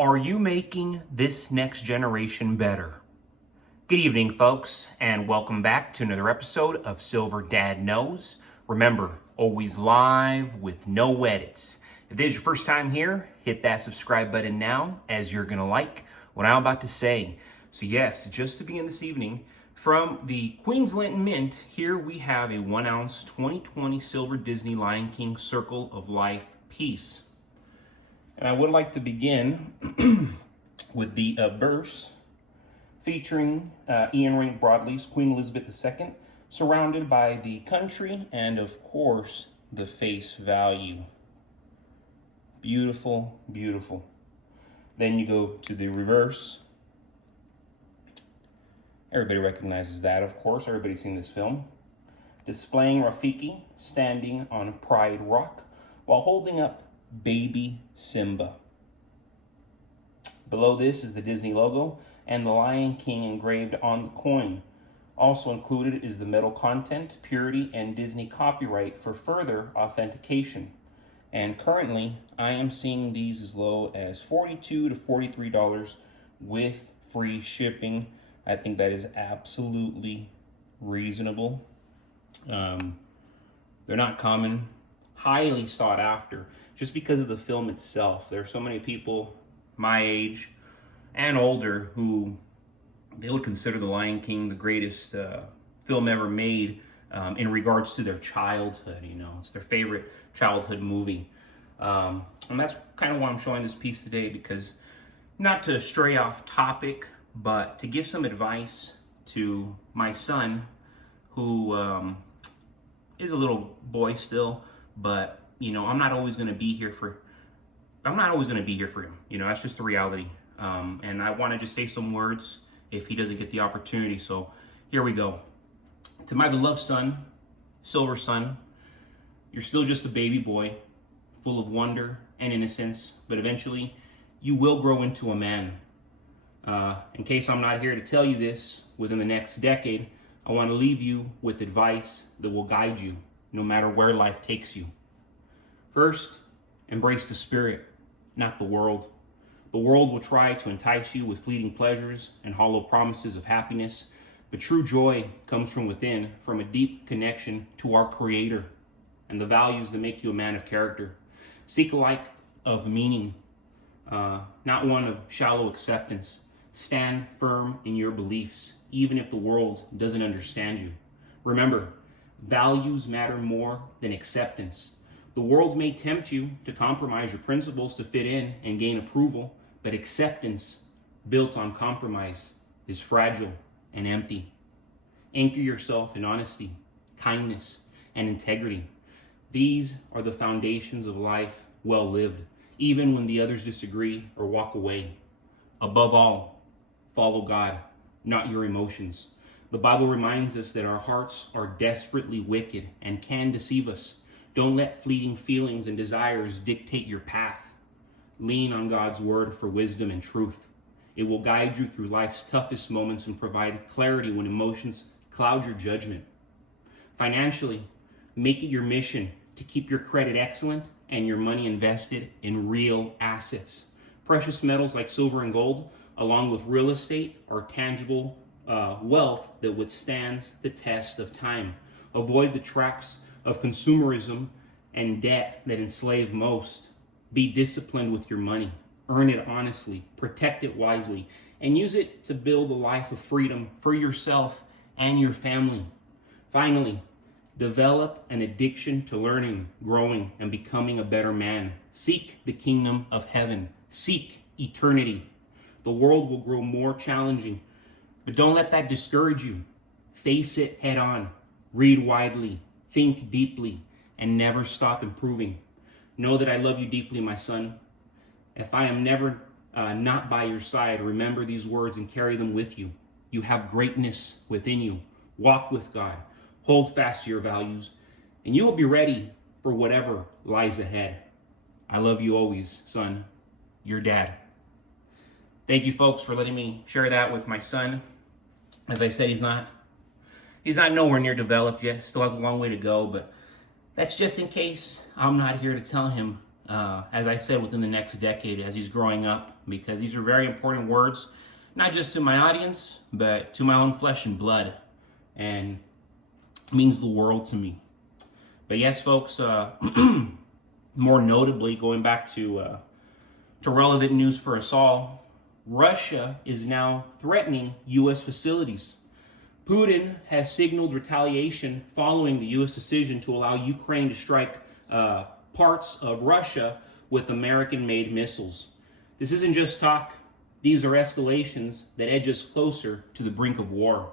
Are you making this next generation better? Good evening, folks, and welcome back to another episode of Silver Dad Knows. Remember, always live with no edits. If this is your first time here, hit that subscribe button now, as you're going to like what I'm about to say. So yes, just to begin this evening, from the Queensland Mint, here we have a 1 ounce 2020 Silver Disney Lion King Circle of Life piece. And I would like to begin with the verse featuring Ian Ring Broadley's Queen Elizabeth II, surrounded by the country and, of course, the face value. Beautiful, beautiful. Then you go to the reverse. Everybody recognizes that, of course. Everybody's seen this film. Displaying Rafiki standing on Pride Rock while holding up baby Simba. Below this is the Disney logo and the Lion King engraved on the coin. Also included is the metal content, purity, and Disney copyright for further authentication. And currently, I am seeing these as low as $42 to $43 with free shipping. I think that is absolutely reasonable. They're not common, highly sought after, just because of the film itself. There are so many people my age and older who they would consider The Lion King the greatest film ever made in regards to their childhood. You know, it's their favorite childhood movie. And that's kind of why I'm showing this piece today, because not to stray off topic, but to give some advice to my son, who is a little boy still, but you know, I'm not always going to be here for him. You know, that's just the reality. And I want to just say some words if he doesn't get the opportunity. So here we go. To my beloved son, Silver Son, you're still just a baby boy, full of wonder and innocence, but eventually you will grow into a man. In case I'm not here to tell you this, within the next decade, I want to leave you with advice that will guide you no matter where life takes you. First, embrace the spirit, not the world. The world will try to entice you with fleeting pleasures and hollow promises of happiness, but true joy comes from within, from a deep connection to our Creator and the values that make you a man of character. Seek a life of meaning, not one of shallow acceptance. Stand firm in your beliefs, even if the world doesn't understand you. Remember, values matter more than acceptance. The world may tempt you to compromise your principles to fit in and gain approval, but acceptance built on compromise is fragile and empty. Anchor yourself in honesty, kindness, and integrity. These are the foundations of life well lived, even when the others disagree or walk away. Above all, follow God, not your emotions. The Bible reminds us that our hearts are desperately wicked and can deceive us. Don't let fleeting feelings and desires dictate your path. Lean on God's word for wisdom and truth. It will guide you through life's toughest moments and provide clarity when emotions cloud your judgment. Financially, make it your mission to keep your credit excellent and your money invested in real assets. Precious metals like silver and gold, along with real estate, are tangible wealth that withstands the test of time. Avoid the traps of consumerism and debt that enslave most. Be disciplined with your money. Earn it honestly, protect it wisely, and use it to build a life of freedom for yourself and your family. Finally, develop an addiction to learning, growing, and becoming a better man. Seek the kingdom of heaven. Seek eternity. The world will grow more challenging, but don't let that discourage you. Face it head on. Read widely. Think deeply, and never stop improving. Know that I love you deeply, my son. If I am never not by your side, remember these words and carry them with you. You have greatness within you. Walk with God. Hold fast to your values, and you will be ready for whatever lies ahead. I love you always, son. Your dad. Thank you, folks, for letting me share that with my son. As I said, he's not nowhere near developed yet. Still has a long way to go, but that's just in case I'm not here to tell him as I said, within the next decade as he's growing up, because these are very important words, not just to my audience, but to my own flesh and blood, and means the world to me. But yes, folks, more notably, going back to relevant news for us all, Russia is now threatening U.S. facilities. Putin has signaled retaliation following the U.S. decision to allow Ukraine to strike parts of Russia with American-made missiles. This isn't just talk. These are escalations that edge us closer to the brink of war.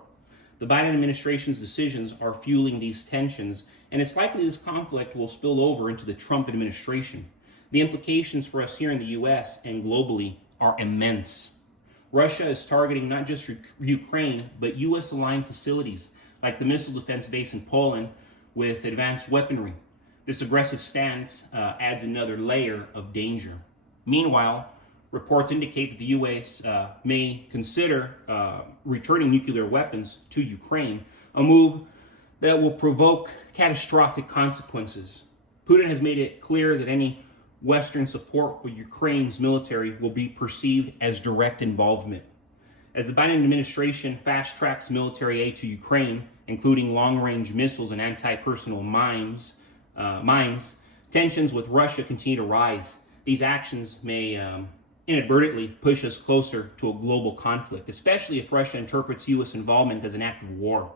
The Biden administration's decisions are fueling these tensions, and it's likely this conflict will spill over into the Trump administration. The implications for us here in the U.S. and globally are immense. Russia is targeting not just Ukraine, but U.S.-aligned facilities like the missile defense base in Poland with advanced weaponry. This aggressive stance adds another layer of danger. Meanwhile, reports indicate that the U.S. May consider returning nuclear weapons to Ukraine, a move that will provoke catastrophic consequences. Putin has made it clear that any Western support for Ukraine's military will be perceived as direct involvement. As the Biden administration fast-tracks military aid to Ukraine, including long-range missiles and anti-personnel mines, tensions with Russia continue to rise. These actions may inadvertently push us closer to a global conflict, especially if Russia interprets U.S. involvement as an act of war.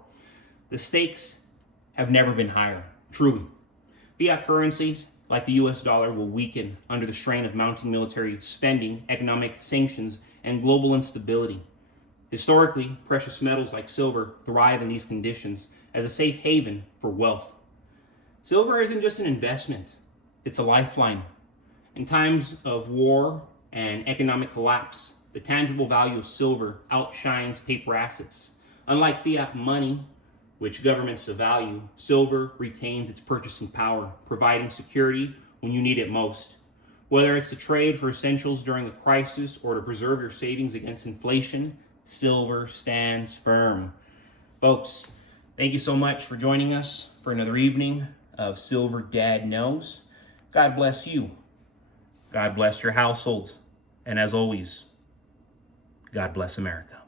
The stakes have never been higher, truly. Fiat currencies like the U.S. dollar will weaken under the strain of mounting military spending, economic sanctions, and global instability. Historically, precious metals like silver thrive in these conditions as a safe haven for wealth. Silver isn't just an investment, it's a lifeline. In times of war and economic collapse, the tangible value of silver outshines paper assets. Unlike fiat money, which governments devalue, silver retains its purchasing power, providing security when you need it most. Whether it's to trade for essentials during a crisis or to preserve your savings against inflation, silver stands firm. Folks, thank you so much for joining us for another evening of Silver Dad Knows. God bless you. God bless your household. And as always, God bless America.